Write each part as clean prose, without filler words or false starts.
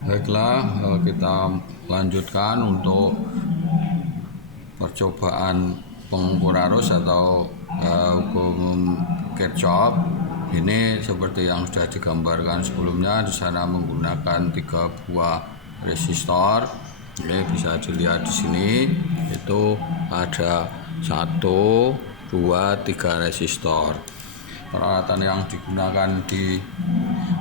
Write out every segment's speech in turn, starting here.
Baiklah, kita lanjutkan untuk percobaan pengukur arus atau hukum Kirchhoff. Ini seperti yang sudah digambarkan sebelumnya, di sana menggunakan 3 buah resistor. Ini bisa dilihat di sini, itu ada 1, 2, 3 resistor. Peralatan yang digunakan di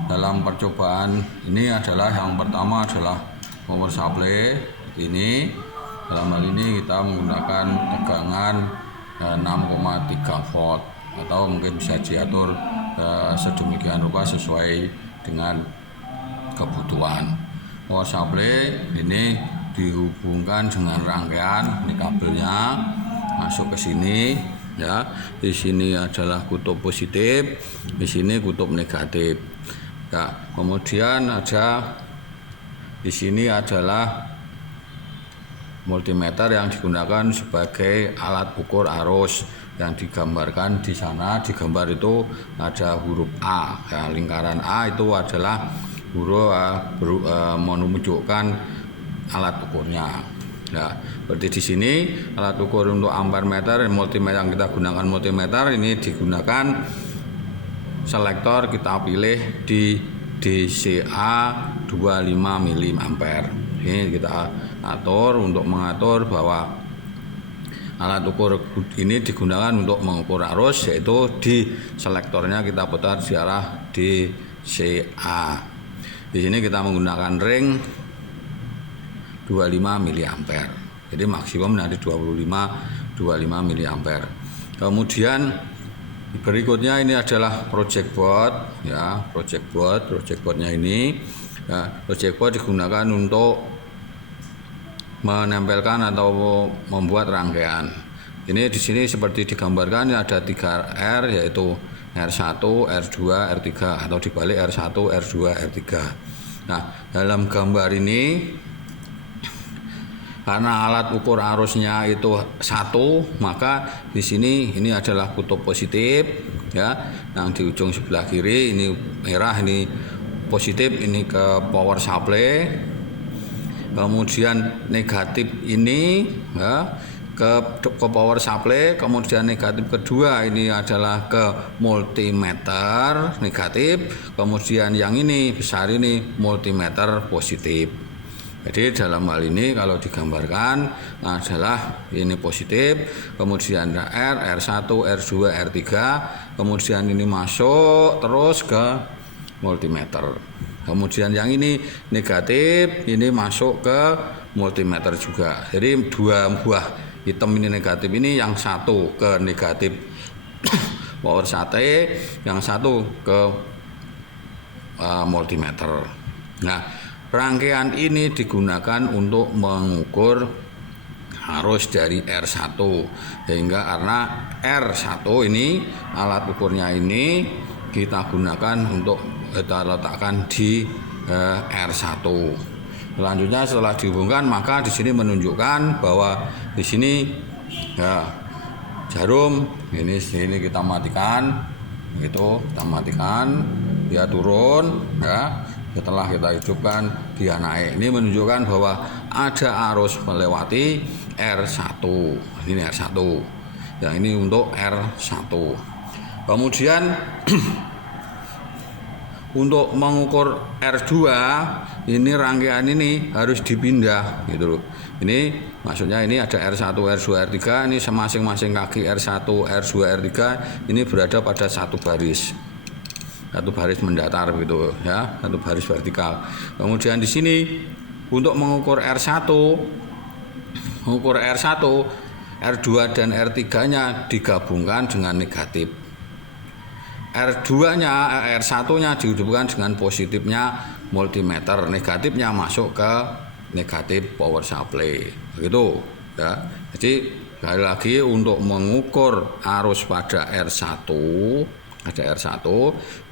dalam percobaan ini adalah yang pertama adalah power supply. Ini dalam hal ini kita menggunakan tegangan 6,3 volt atau mungkin bisa diatur sedemikian rupa sesuai dengan kebutuhan. Power supply ini dihubungkan dengan rangkaian, ini kabelnya masuk ke sini ya. Di sini adalah kutub positif, di sini kutub negatif. Ya, kemudian ada di sini adalah multimeter yang digunakan sebagai alat ukur arus yang digambarkan di sana. Di gambar itu ada huruf A, ya, lingkaran A itu adalah huruf menunjukkan alat ukurnya. Nah, seperti di sini alat ukur untuk ampere meter, multimeter yang kita gunakan multimeter ini digunakan selektor, kita pilih di DCA 25 mA. Ini kita atur untuk mengatur bahwa alat ukur ini digunakan untuk mengukur arus, yaitu di selektornya kita putar di arah DCA. Di sini kita menggunakan ring 25 mA. Jadi maksimum nanti 25 mA. Kemudian berikutnya ini adalah project board ya, project boardnya ini ya, project board digunakan untuk menempelkan atau membuat rangkaian. Ini di sini seperti digambarkan ada 3 R, yaitu R1, R2, R3 atau dibalik R1, R2, R3. Nah, dalam gambar ini karena alat ukur arusnya itu 1, maka di sini ini adalah kutub positif ya. Yang di ujung sebelah kiri ini merah, ini positif, ini ke power supply. Kemudian negatif ini ya, ke power supply. Kemudian negatif kedua ini adalah ke multimeter negatif. Kemudian yang ini besar ini multimeter positif. Jadi dalam hal ini kalau digambarkan adalah ini positif, kemudian R, R1, R2, R3, kemudian ini masuk terus ke multimeter. Kemudian yang ini negatif, ini masuk ke multimeter juga. Jadi 2 buah hitam ini negatif, ini yang satu ke negatif power supply, yang satu ke multimeter. Nah, rangkaian ini digunakan untuk mengukur arus dari R1, sehingga karena R1 ini alat ukurnya ini kita gunakan untuk kita letakkan di R1. Selanjutnya setelah dihubungkan, maka di sini menunjukkan bahwa di sini ya, jarum ini kita matikan, itu kita matikan, dia turun ya. Setelah kita hidupkan dia naik. Ini menunjukkan bahwa ada arus melewati R1. Ini R1. Yang ini untuk R1. Kemudian untuk mengukur R2 ini rangkaian ini harus dipindah gitu loh. Ini maksudnya ini ada R1, R2, R3, ini masing-masing kaki R1, R2, R3 ini berada pada satu baris mendatar gitu ya, satu baris vertikal. Kemudian di sini untuk mengukur R1, R2 dan R3-nya digabungkan dengan negatif. R2-nya, R1-nya dihubungkan dengan positifnya multimeter, negatifnya masuk ke negatif power supply. Begitu ya. Jadi sekali lagi untuk mengukur arus pada R1 ada R1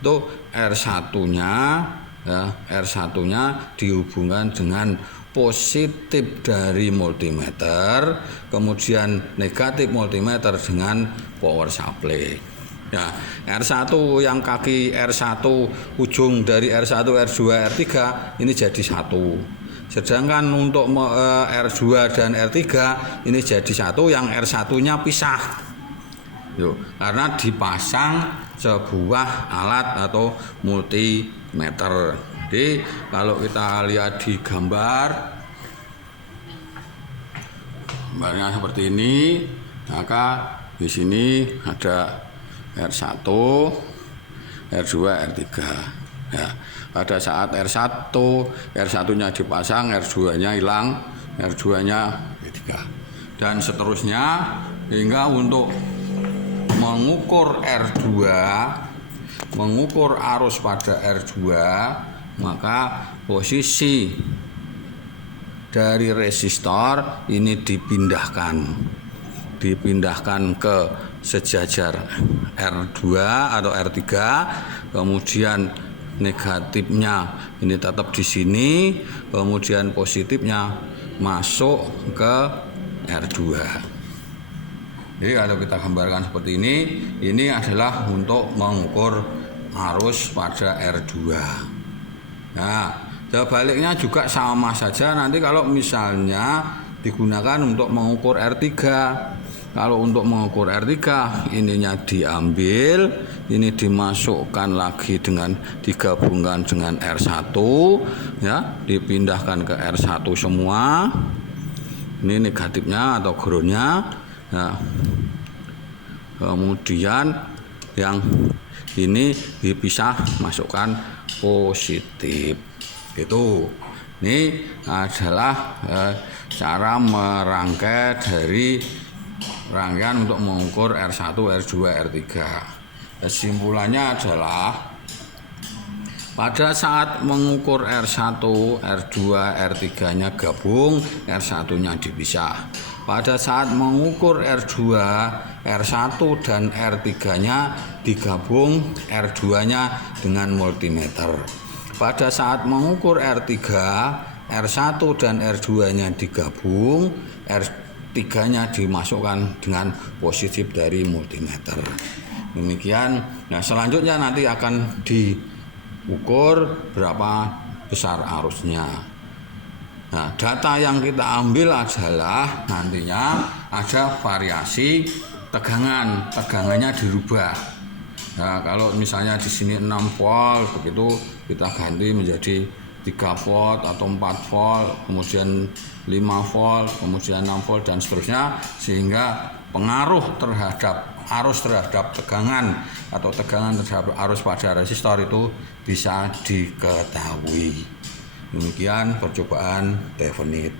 itu R1-nya ya, R1-nya dihubungkan dengan positif dari multimeter, kemudian negatif multimeter dengan power supply. Ya, R1 yang kaki R1 ujung dari R1, R2, R3 ini jadi 1. Sedangkan untuk R2 dan R3 ini jadi 1, yang R1-nya pisah. Yuk, karena dipasang sebuah alat atau multimeter. Jadi kalau kita lihat di gambarnya seperti ini, maka di sini ada R1, R2, R3. Ya, pada saat R1-nya dipasang, R2-nya hilang, R2-nya R3. Dan seterusnya hingga untuk mengukur R2, mengukur arus pada R2, maka posisi dari resistor ini dipindahkan ke sejajar R2 atau R3, kemudian negatifnya ini tetap di sini, kemudian positifnya masuk ke R2. Jadi kalau kita gambarkan seperti ini adalah untuk mengukur arus pada R2. Nah, sebaliknya juga sama saja nanti kalau misalnya digunakan untuk mengukur R3. Kalau untuk mengukur R3 ininya diambil, ini dimasukkan lagi digabungkan dengan R1, ya, dipindahkan ke R1 semua. Ini negatifnya atau groundnya. Nah, kemudian yang ini dipisah masukkan positif. Itu. Ini adalah cara merangkai dari rangkaian untuk mengukur R1, R2, R3. Kesimpulannya adalah pada saat mengukur R1, R2, R3-nya gabung, R1-nya dipisah. Pada saat mengukur R2, R1 dan R3-nya digabung, R2-nya dengan multimeter. Pada saat mengukur R3, R1 dan R2-nya digabung, R3-nya dimasukkan dengan positif dari multimeter. Demikian. Nah, selanjutnya nanti akan diukur berapa besar arusnya. Nah, data yang kita ambil adalah nantinya ada variasi tegangan, tegangannya dirubah. Nah, kalau misalnya di sini 6 volt, begitu kita ganti menjadi 3 volt atau 4 volt, kemudian 5 volt, kemudian 6 volt dan seterusnya, sehingga pengaruh terhadap arus terhadap tegangan atau tegangan terhadap arus pada resistor itu bisa diketahui. Demikian percobaan definite.